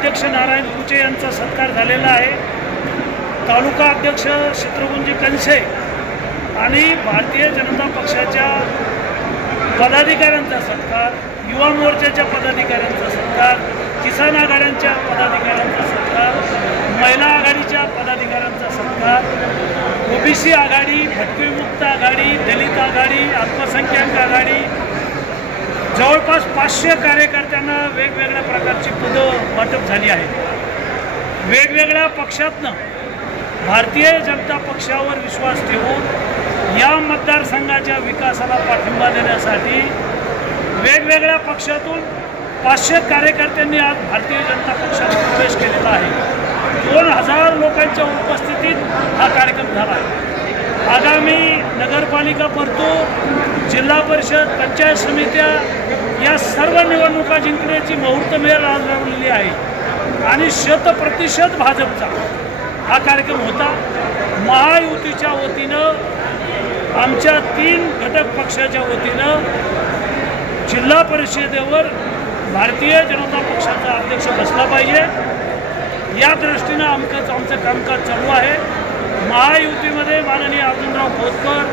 अध्यक्ष नारायण कुचे यांचा सत्कार झालेला आहे। तालुका अध्यक्ष शत्रुघ्नजी कनसे आणि भारतीय जनता पक्षाच्या पदाधिकाऱ्यांचा सत्कार, युवा मोर्चाच्या पदाधिकाऱ्यांचा सत्कार, किसान आघाड्यांच्या पदाधिकाऱ्यांचा सत्कार, महिला आघाडीच्या पदाधिकाऱ्यांचा सत्कार, ओबीसी आघाडी, भटकविमुक्त आघाडी, दलित आघाडी, अल्पसंख्याक आघाडी, जवळपास 500 कार्यकर्त्यांना वेगवेगळ्या प्रकारची पदं वाटप झाली आहेत। वेगवेगळ्या पक्षातनं भारतीय जनता पक्षावर विश्वास ठेवून या मतदारसंघाच्या विकासाला पाठिंबा देण्यासाठी वेगवेगळ्या पक्षातून 500 कार्यकर्त्यांनी आज भारतीय जनता पक्षात प्रवेश केलेला आहे। 2000 लोकांच्या उपस्थितीत हा कार्यक्रम झाला आहे। आगामी नगरपालिका परतूर, जिल्हा परिषद, पंचायत समित्या या सर्व निवडणुका जिंकण्याची मुहूर्तमेढ आज लावलेली आहे आणि 100% भाजपचा हा कार्यक्रम होता। महायुतीच्या वतीनं, आमच्या 3 घटक पक्षाच्या वतीनं जिल्हा परिषदेवर भारतीय जनता पक्षाचा अध्यक्ष बसला पाहिजे या दृष्टीनं आमचं कामकाज चालू आहे। महायुतीमध्ये माननीय अर्जुनराव खोतकर,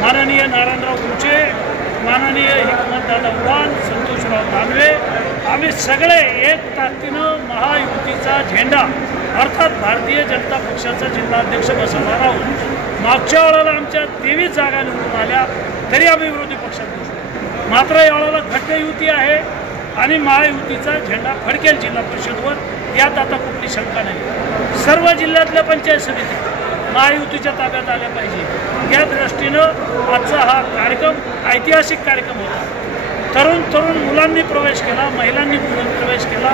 माननीय नारायणराव कुचे, माननीय हिकमतदादा उडान, संतोषराव दानवे, आम्ही सगळे एक ताकदीनं महायुतीचा झेंडा अर्थात भारतीय जनता पक्षाचा जिल्हाध्यक्ष बसवणार आहोत। मागच्या वेळेला आमच्या 23 जागा निवडून आल्या तरी आम्ही विरोधी पक्षात बसलो, मात्र यावेळेला घट्ट युती आहे आणि महायुतीचा झेंडा फडकेल जिल्हा परिषदवर, यात आता कुठली शंका नाही। सर्व जिल्ह्यातल्या पंचायत समिती महायुतीच्या ताब्यात आल्या पाहिजे या दृष्टीनं आजचा हा कार्यक्रम ऐतिहासिक कार्यक्रम होता। तरुण मुलांनी प्रवेश केला, महिलांनी प्रवेश केला,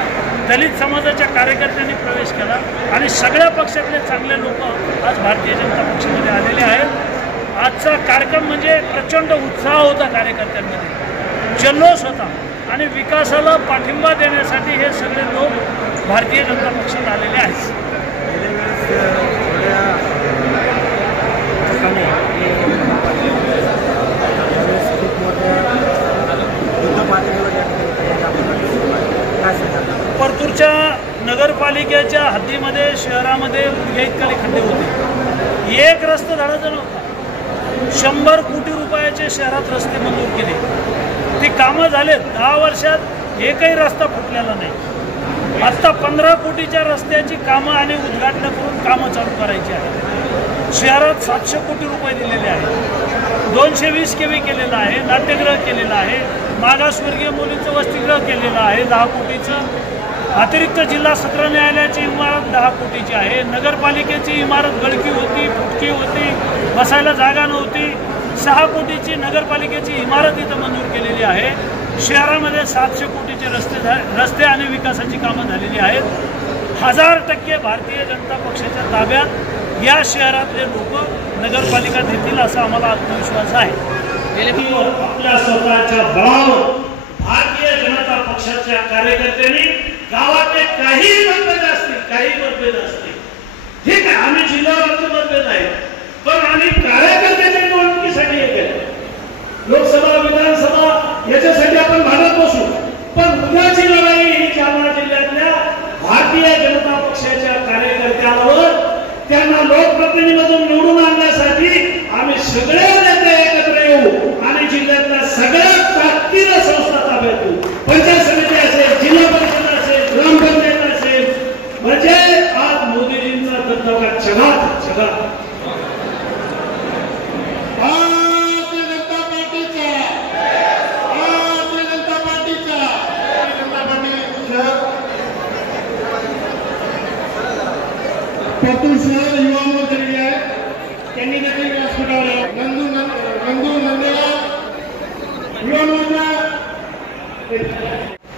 दलित समाजाच्या कार्यकर्त्यांनी प्रवेश केला आणि सगळ्या पक्षातले चांगले लोक आज भारतीय जनता पक्षामध्ये आलेले आहेत। आजचा कार्यक्रम म्हणजे प्रचंड उत्साह होता कार्यकर्त्यांमध्ये, जल्लोष होता आणि विकासाला पाठिंबा देण्यासाठी हे सगळे लोक भारतीय जनता पक्षात आलेले आहेत। परतूरच्या नगरपालिकेच्या हद्दीमध्ये शहरामध्ये इतकले खड्डे होते, एक रस्ता धाडायचा नव्हता। 100 कोटी रुपयाचे शहरात रस्ते मंजूर केले, ते कामं झाले। 10 वर्षात एकही रस्ता फुटलेला नाही। आत्ता 15 कोटीच्या रस्त्याची कामं आणि उद्घाटन करून कामं चालू करायची आहेत। शहरात 700 कोटी रुपये दिलेले आहेत, 220 केवी केलेलं आहे, नाट्यगृह केलेलं आहे, मागासवर्गीय मुलींचं वसतिगृह केलेलं आहे 10 कोटीचं, अतिरिक्त जिल्हा सत्र न्यायालयाची इमारत 10 कोटीची आहे, नगरपालिकेची इमारत गळकी होती, फुटकी होती, बसायला जागा नव्हती, 6 कोटीची नगरपालिकेची इमारत इथं मंजूर केलेली आहे। शहरामध्ये 700 कोटीचे रस्ते आणि विकासाची कामं झालेली आहेत। 1000% भारतीय जनता पक्षाच्या ताब्यात या शहरातले लोक नगरपालिका देतील असा आम्हाला आत्मविश्वास आहे। आपल्या स्वतःच्या बळावर भारतीय जनता पक्षाच्या कार्यकर्त्यांनी गावातले काही मतभेद असतील, ठीक आहे, आम्ही जिल्ह्यावरचे मतभेद आहे, पण आम्ही कार्यकर्त्यांच्या निवडणुकीसाठी हे केलं। लोकसभा, विधानसभा याच्यासाठी आपण भांडत बसू, पण उद्याची लढाई ही जालना जिल्ह्यातल्या भारतीय जनता पक्षाच्या कार्यकर्त्यांवर, त्यांना लोकप्रतिनिधीमधून निवडून आणण्यासाठी आम्ही सगळे नेते एकत्र येऊ आणि जिल्ह्यातल्या सगळ्या ताकदीनं संस्था ताब्यात येऊ। पंचायत समिती असेल, जिल्हा परिषद असेल, ग्रामपंचायत असेल, म्हणजे आज मोदीजींचा दबदबा सगळा परतूर शहर युवा मोर्चाकडे आहे, त्यांनी देखील व्यासपीठावर नंदू नंदेला युवा मोर्चा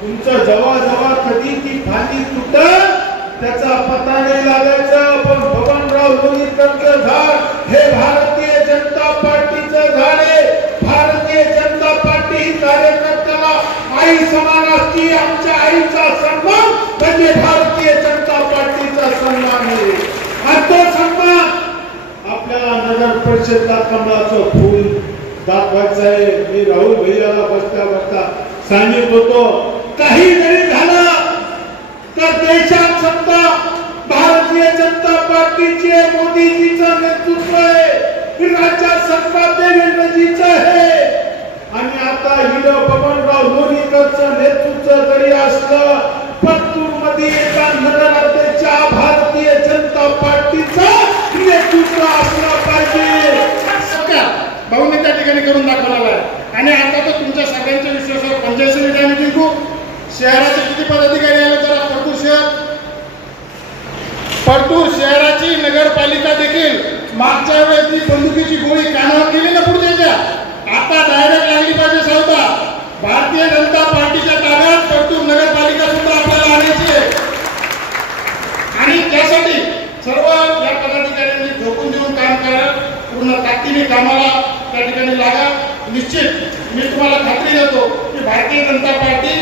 तुमचं जवळ कधी ती फांदी तुटत त्याचा पत्ता नाही लागायचा, पण बबनराव लोणीकरचं झाड हे भारतीय जनता पार्टीचं झाड आहे। भारतीय जनता पार्टी ही कार्यकर्त्याला आई समान असती, आमच्या आईचा सन्मान म्हणजे भारतीय जनता पार्टीचा सन्मान आहे। तो सन्मान आपल्याला नगर परिषदला कमळाचं फूल दाखवायचं आहे। मी राहुल भैयाला बसता सांगित होतो, काही जरी झालं तर देश सत्ता भारतीय जनता पार्टीची आहे, मोदीजीचं नेतृत्व आहे, राज्यात सत्ता देवेंद्रजीचं आहे. आणि आता हिरं बबनराव लोणीकरचं नेतृत्व जरी असलं, परतूर मध्ये एका नगराध्यक्षा भारतीय जनता पार्टीचं नेतृत्व असलं पाहिजे. भाऊने त्या ठिकाणी करून दाखवलेला आहे. आणि आता तर तुमच्या सगळ्यांच्या विश्वासावर पंचायत समिती आम्ही जिंकू. शहराचे किती पदाधिकारी आले तर परतूर शहराची नगरपालिका देखील मागच्या वेळेस ती बंदुकीची गोळी कानावर केली ना पुढच्या, आता डायरेक्ट लागली पाहिजे सौदा. भारतीय जनता पार्टीच्या ताब्यात परतूर नगरपालिका सुद्धा आपल्याला आणायची आहे. आणि त्यासाठी सर्व या पदाधिकाऱ्यांनी झोकून देऊन काम करा, पूर्ण ताकदीने कामाला त्या ठिकाणी लागा. निश्चित मी तुम्हाला खात्री देतो की भारतीय जनता पार्टी